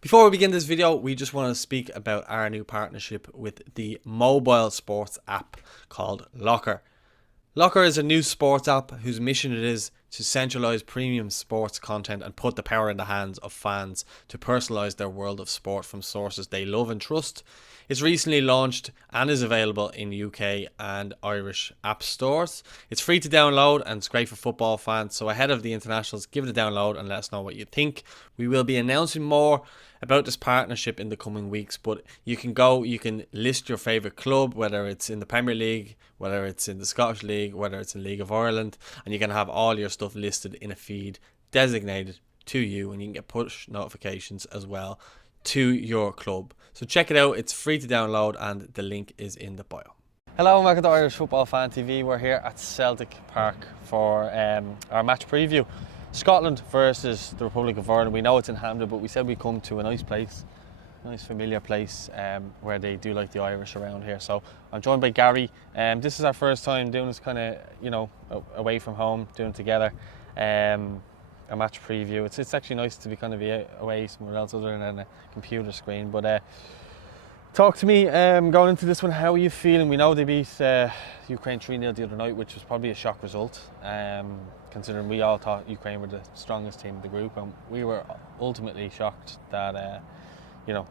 Before we begin this video, we just want to speak about our new partnership with the mobile sports app called Locker. Locker is a new sports app whose mission it is to centralize premium sports content and put the power in the hands of fans to personalize their world of sport from sources they love and trust. It's recently launched and is available in UK and Irish app stores. It's free to download and it's great for football fans. So ahead of the internationals, give it a download and let us know what you think. We will be announcing more about this partnership in the coming weeks, but you can list your favourite club, whether it's in the Premier League, whether it's in the Scottish League, whether it's in League of Ireland, and you can have all your stuff listed in a feed designated to you, and you can get push notifications as well to your club. So check it out, it's free to download and the link is in the bio. Hello and welcome to Irish Football Fan TV. We're here at Celtic Park for our match preview. Scotland versus the Republic of Ireland. We know it's in Hampden, but we said we'd come to a nice place, a nice familiar place where they do like the Irish around here. So I'm joined by Gary. This is our first time doing this kind of, away from home, doing it together. A match preview. It's actually nice to be kind of away somewhere else other than a computer screen. But talk to me, going into this one, how are you feeling? We know they beat Ukraine 3-0 the other night, which was probably a shock result, considering we all thought Ukraine were the strongest team in the group, and we were ultimately shocked that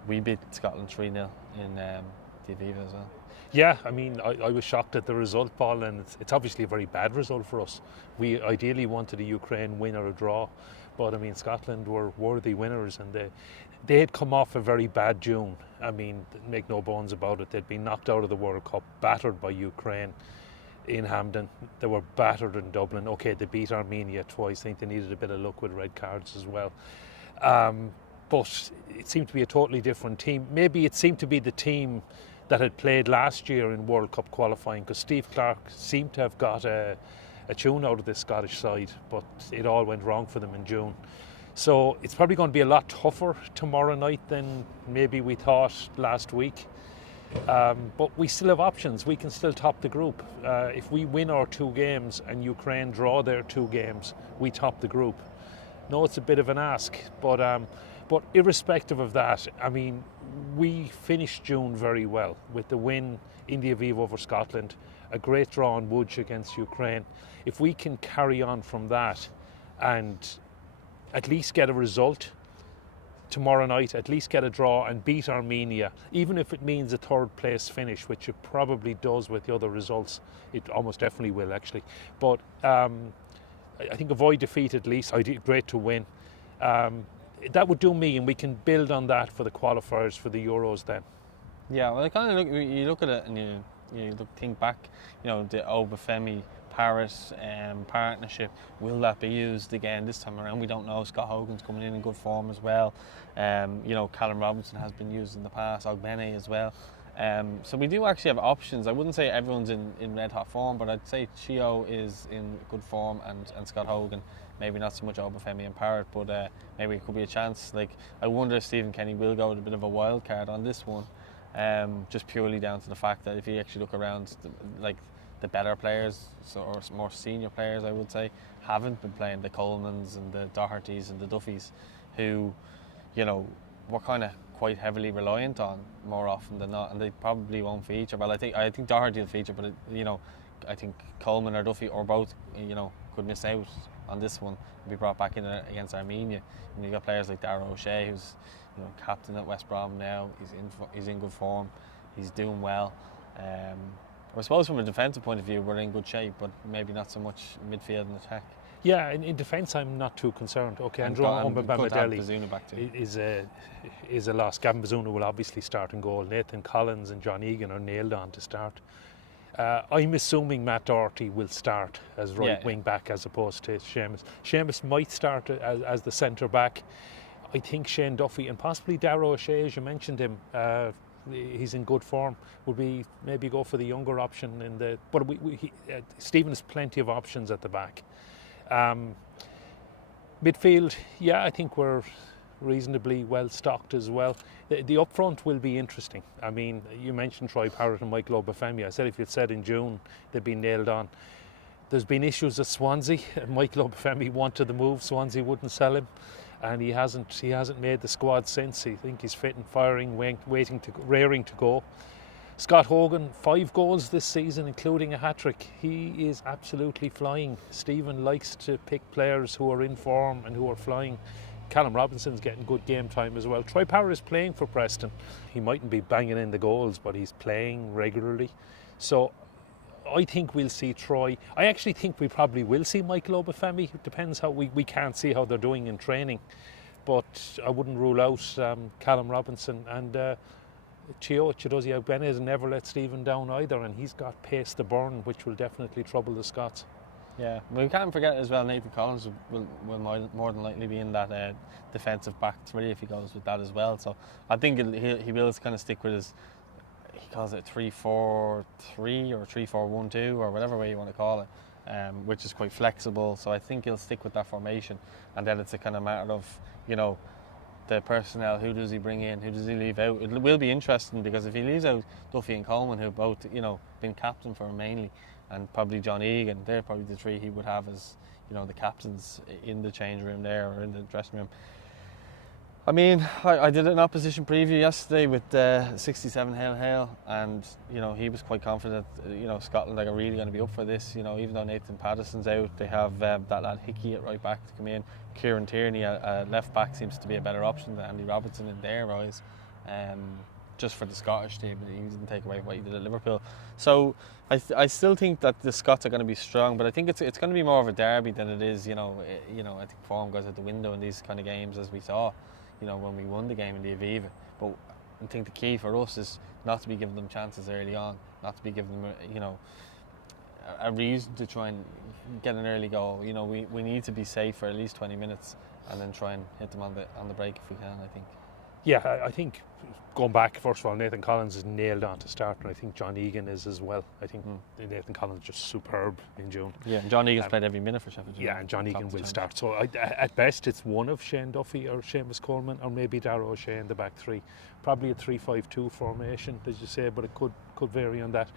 we beat Scotland 3-0 in the Aviva as well. Yeah, I mean, I was shocked at the result, Paul, and it's obviously a very bad result for us. We ideally wanted a Ukraine win or a draw, but I mean, Scotland were worthy winners, and they had come off a very bad June. I mean, make no bones about it, they'd been knocked out of the World Cup, battered by Ukraine in Hampden. They were battered in Dublin. Okay, they beat Armenia twice. I think they needed a bit of luck with red cards as well. But it seemed to be a totally different team. Maybe it seemed to be the team that had played last year in World Cup qualifying, because Steve Clark seemed to have got a tune out of this Scottish side, but it all went wrong for them in June. So it's probably going to be a lot tougher tomorrow night than maybe we thought last week. But we still have options. We can still top the group. If we win our two games and Ukraine draw their two games, we top the group. No, it's a bit of an ask, but irrespective of that, I mean, we finished June very well with the win in the Aviva over Scotland, a great draw in Łódź against Ukraine. If we can carry on from that and at least get a result tomorrow night, at least get a draw and beat Armenia, even if it means a third place finish, which it probably does with the other results, it almost definitely will actually. But I think avoid defeat at least. Great to win. That would do me, and we can build on that for the qualifiers for the Euros then. Yeah, well, you look at it and you think back, the Obafemi Paris partnership. Will that be used again this time around? We don't know. Scott Hogan's coming in good form as well. Callum Robinson has been used in the past, Ogbene as well. So we do actually have options. I wouldn't say everyone's in red hot form, but I'd say Chio is in good form and Scott Hogan. Maybe not so much Obafemi and Parrott, but maybe it could be a chance. Like, I wonder if Stephen Kenny will go with a bit of a wild card on this one, just purely down to the fact that if you actually look around, the better players, or more senior players, I would say, haven't been playing. The Colemans and the Dohertys and the Duffys, who, we're kind of quite heavily reliant on more often than not, and they probably won't feature. Well, I think Doherty will feature, but I think Coleman or Duffy or both, could miss out on this one and be brought back in against Armenia. And you've got players like Darragh O'Shea, who's captain at West Brom now. He's in good form. He's doing well. I suppose from a defensive point of view, we're in good shape, but maybe not so much midfield and attack. Yeah, in defence, I'm not too concerned. Okay, Andrew Mbamidele is a loss. Gavin Bazunu will obviously start in goal. Nathan Collins and John Egan are nailed on to start. I'm assuming Matt Doherty will start as right wing back as opposed to Seamus. Seamus might start as the centre back. I think Shane Duffy and possibly Darragh O'Shea, as you mentioned him, he's in good form. Would we maybe go for the younger option in the? But Stephen has plenty of options at the back. Midfield, I think we're reasonably well stocked as well. The up front will be interesting. I mean, you mentioned Troy Parrott and Michael Obafemi. I said if you'd said in June they'd been nailed on. There's been issues at Swansea. Michael Obafemi wanted the move. Swansea wouldn't sell him. and he hasn't made the squad since. I think he's fit and firing, raring to go. Scott Hogan, 5 goals this season, including a hat-trick. He is absolutely flying. Stephen likes to pick players who are in form and who are flying. Callum Robinson's getting good game time as well. Troy Parrott is playing for Preston. He mightn't be banging in the goals, but he's playing regularly. So I think we'll see Troy. I actually think we probably will see Michael Obafemi. It depends how we can't see how they're doing in training. But I wouldn't rule out Callum Robinson, and Chidozie Ogbene has never let Stephen down either, and he's got pace to burn, which will definitely trouble the Scots. Yeah, we can't forget as well, Nathan Collins will more than likely be in that defensive back 3 if he goes with that as well. So I think he will kind of stick with his, he calls it 3-4-3 or 3-4-1-2 or whatever way you want to call it, which is quite flexible. So I think he'll stick with that formation, and then it's a kind of matter of, the personnel, who does he bring in, who does he leave out. It will be interesting, because if he leaves out Duffy and Coleman, who both been captain for him mainly, and probably John Egan, they're probably the 3 he would have as the captains in the change room there, or in the dressing room. I mean, I did an opposition preview yesterday with 67 Hale, and he was quite confident. Scotland are really going to be up for this. Even though Nathan Patterson's out, they have that lad Hickey at right back to come in. Kieran Tierney at left back seems to be a better option than Andy Robertson in their eyes. Just for the Scottish team, he didn't take away what he did at Liverpool. So I still think that the Scots are going to be strong, but I think it's going to be more of a derby than it is. I think form goes out the window in these kind of games, as we saw. When we won the game in the Aviva. But I think the key for us is not to be giving them chances early on, not to be giving them, a reason to try and get an early goal. We need to be safe for at least 20 minutes, and then try and hit them on the break if we can, I think. Yeah, I think going back, first of all, Nathan Collins is nailed on to start, and I think John Egan is as well. I think Nathan Collins is just superb in June. Yeah, and John Egan's played every minute for Sheffield United. Yeah, and John Egan will start. So at best, it's one of Shane Duffy or Seamus Coleman, or maybe Darragh O'Shea in the back 3. Probably a 3-5-2 formation, as you say, but it could vary on that.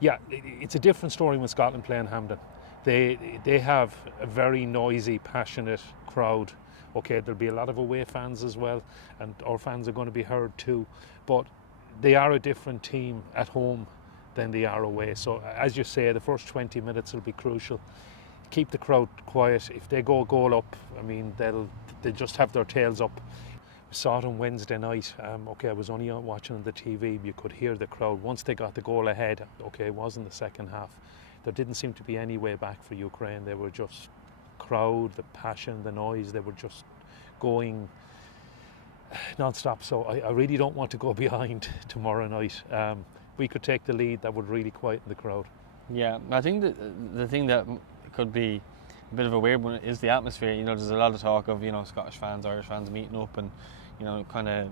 Yeah, it's a different story when Scotland play in Hampden. They have a very noisy, passionate crowd. Okay, there'll be a lot of away fans as well, and our fans are going to be heard too, but they are a different team at home than they are away. So as you say, the first 20 minutes will be crucial. Keep the crowd quiet. If they go goal up, I mean, they'll just have their tails up. We saw it on Wednesday night. I was only watching on the TV. You could hear the crowd once they got the goal ahead. Okay, it was in the second half. There didn't seem to be any way back for Ukraine. They were just crowd, the passion, the noise, they were just going non-stop. So I really don't want to go behind tomorrow night. We could take the lead, that would really quieten the crowd. Yeah, I think the thing that could be a bit of a weird one is the atmosphere. There's a lot of talk of Scottish fans, Irish fans meeting up, and kind of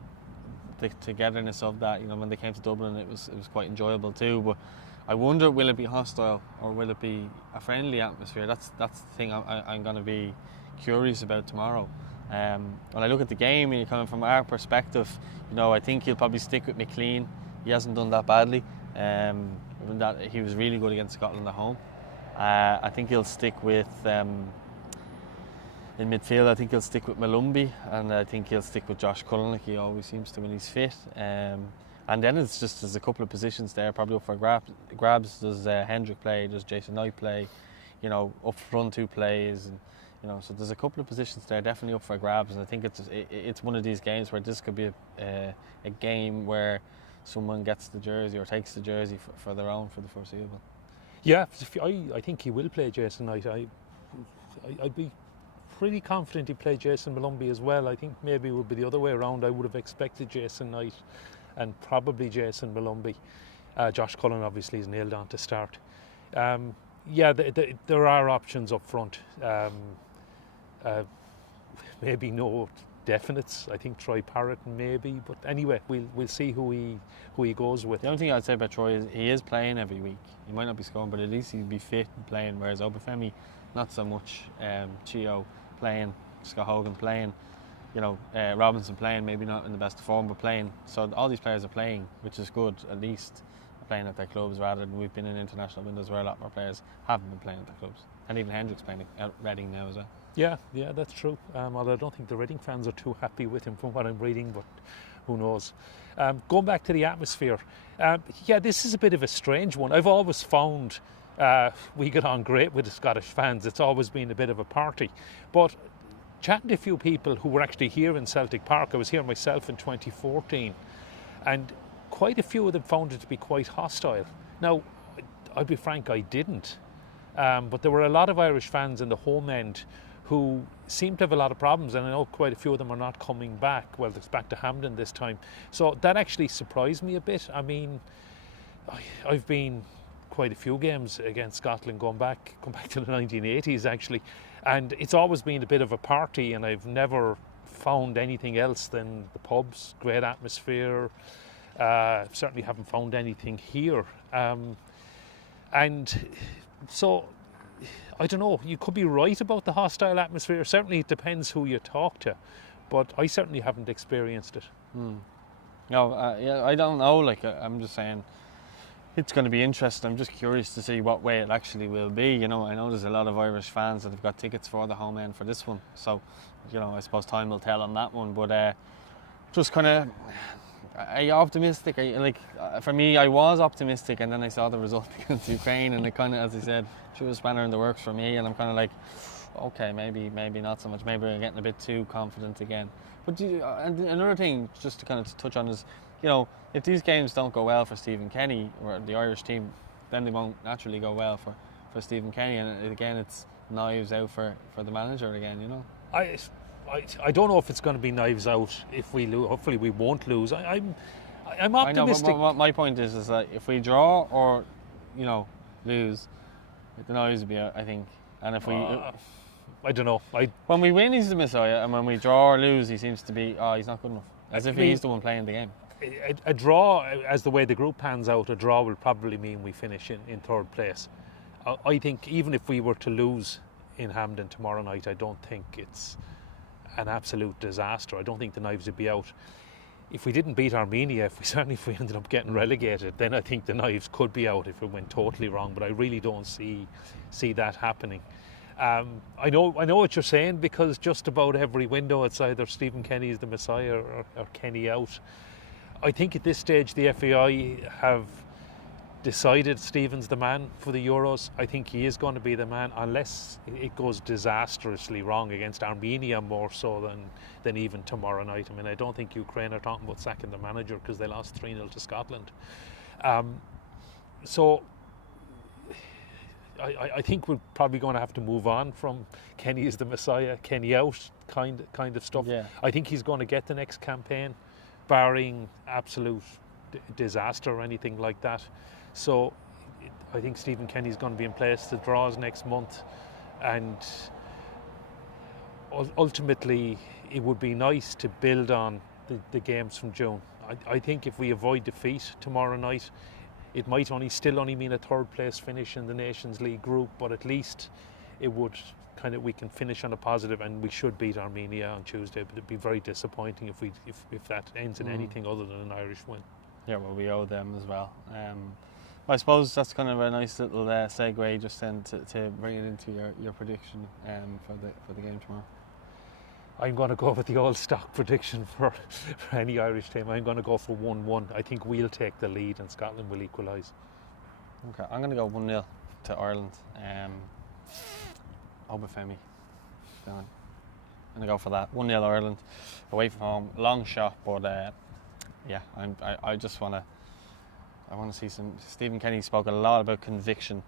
the togetherness of that. When they came to Dublin, it was quite enjoyable too. But I wonder, will it be hostile or will it be a friendly atmosphere? That's the thing I'm going to be curious about tomorrow. When I look at the game, and coming from our perspective, I think he'll probably stick with McLean. He hasn't done that badly. That he was really good against Scotland at home. I think he'll stick with in midfield. I think he'll stick with Malumbi, and I think he'll stick with Josh Cullen, like he always seems to when he's fit. And then there's a couple of positions there probably up for grabs. Does Hendrick play? Does Jason Knight play? Up front who plays? And so there's a couple of positions there definitely up for grabs. And I think it's one of these games where this could be a game where someone gets the jersey or takes the jersey for their own for the foreseeable. Yeah, I think he will play Jason Knight. I'd be pretty confident he'd play Jason Malumbi as well. I think maybe it would be the other way around. I would have expected Jason Knight and probably Jason Malumbi. Josh Cullen obviously is nailed on to start. There are options up front. Maybe no definites. I think Troy Parrott maybe, but anyway, we'll see who he goes with. The only thing I'd say about Troy is he is playing every week. He might not be scoring, but at least he'll be fit and playing. Whereas Obafemi, not so much. Chio playing, Scott Hogan playing. Robinson playing, maybe not in the best form, but playing. So all these players are playing, which is good, at least playing at their clubs, rather than we've been in international windows where a lot more players haven't been playing at their clubs. And even Hendrick's playing at Reading now as well. Yeah, yeah, that's true. Although I don't think the Reading fans are too happy with him from what I'm reading, but who knows. Going back to the atmosphere, yeah, this is a bit of a strange one. I've always found we get on great with the Scottish fans. It's always been a bit of a party. But chatting to a few people who were actually here in Celtic Park, I was here myself in 2014, and quite a few of them found it to be quite hostile. Now, I'll be frank, I didn't. But there were a lot of Irish fans in the home end who seem to have a lot of problems, and I know quite a few of them are not coming back. Well, it's back to Hampden this time. So that actually surprised me a bit. I mean, I've been quite a few games against Scotland going back to the 1980s actually, and it's always been a bit of a party, and I've never found anything else than the pubs, great atmosphere. Certainly haven't found anything here. And so, I don't know, you could be right about the hostile atmosphere. Certainly it depends who you talk to, but I certainly haven't experienced it. No, yeah, I don't know. Like, I'm just saying, it's going to be interesting. I'm just curious to see what way it actually will be. You know, I know there's a lot of Irish fans that have got tickets for the home end for this one. So, you know, I suppose time will tell on that one. But just kind of, are you optimistic? For me, I was optimistic, and then I saw the result against Ukraine, and it kind of, as I said, threw a spanner in the works for me. And I'm kind of like, okay, maybe not so much. Maybe we're getting a bit too confident again. But and another thing, just to kind of touch on, is, you know, if these games don't go well for Stephen Kenny or the Irish team, then they won't naturally go well for Stephen Kenny. And again, it's knives out for the manager again, you know. I don't know if it's going to be knives out if we lose. Hopefully we won't lose. I'm optimistic. I know, but my point is that if we draw or, you know, lose, the knives will be out, I think. And if we... I don't know. When we win, he's the Messiah, and when we draw or lose, he seems to be, he's not good enough. As if he's the one playing the game. A draw, as the way the group pans out, a draw will probably mean we finish in third place. I think even if we were to lose in Hampden tomorrow night, I don't think it's an absolute disaster. I don't think the knives would be out. If we didn't beat Armenia, if we ended up getting relegated, then I think the knives could be out if it went totally wrong. But I really don't see that happening. I know what you're saying, because just about every window it's either Stephen Kenny is the Messiah or Kenny out. I think at this stage the FAI have decided Stephen's the man for the Euros. I think he is going to be the man, unless it goes disastrously wrong against Armenia, more so than even tomorrow night. I mean, I don't think Ukraine are talking about sacking the manager because they lost 3-0 to Scotland. So I think we're probably going to have to move on from Kenny is the Messiah, Kenny out kind of stuff. Yeah. I think he's going to get the next campaign, barring absolute disaster or anything like that. So I think Stephen Kenny's going to be in place to draws next month, and ultimately it would be nice to build on the games from June. I think if we avoid defeat tomorrow night, it might still only mean a third place finish in the Nations League group, but at least it would we can finish on a positive, and we should beat Armenia on Tuesday. But it'd be very disappointing if that ends in anything other than an Irish win. Yeah, well, we owe them as well. I suppose that's kind of a nice little segue just then to bring it into your prediction for the game tomorrow. I'm going to go with the old stock prediction for any Irish team. I'm going to go for 1-1. I think we'll take the lead and Scotland will equalise. Okay, I'm going to go 1-0 to Ireland. Obafemi. I'm going to go for that. 1-0 Ireland, away from home. Long shot, but yeah, I just want to. I want to see some. Stephen Kenny spoke a lot about conviction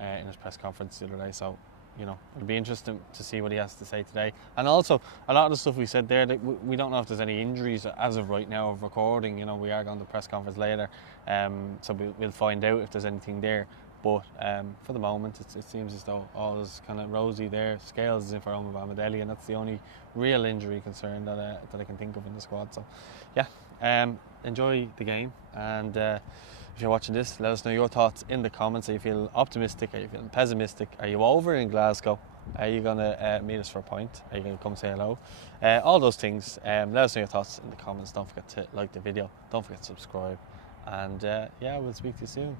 in his press conference the other day, so, you know, it'll be interesting to see what he has to say today. And also, a lot of the stuff we said there, we don't know if there's any injuries as of right now of recording. You know, we are going to the press conference later, so we'll find out if there's anything there. But for the moment, it seems as though all is kind of rosy there. Scales is in for Omar Bamadelli, and that's the only real injury concern that I can think of in the squad. So, yeah, enjoy the game, and if you're watching this, let us know your thoughts in the comments. Are you feeling optimistic? Are you feeling pessimistic? Are you over in Glasgow? Are you going to meet us for a pint? Are you going to come say hello? All those things. Let us know your thoughts in the comments. Don't forget to like the video. Don't forget to subscribe. And yeah, we'll speak to you soon.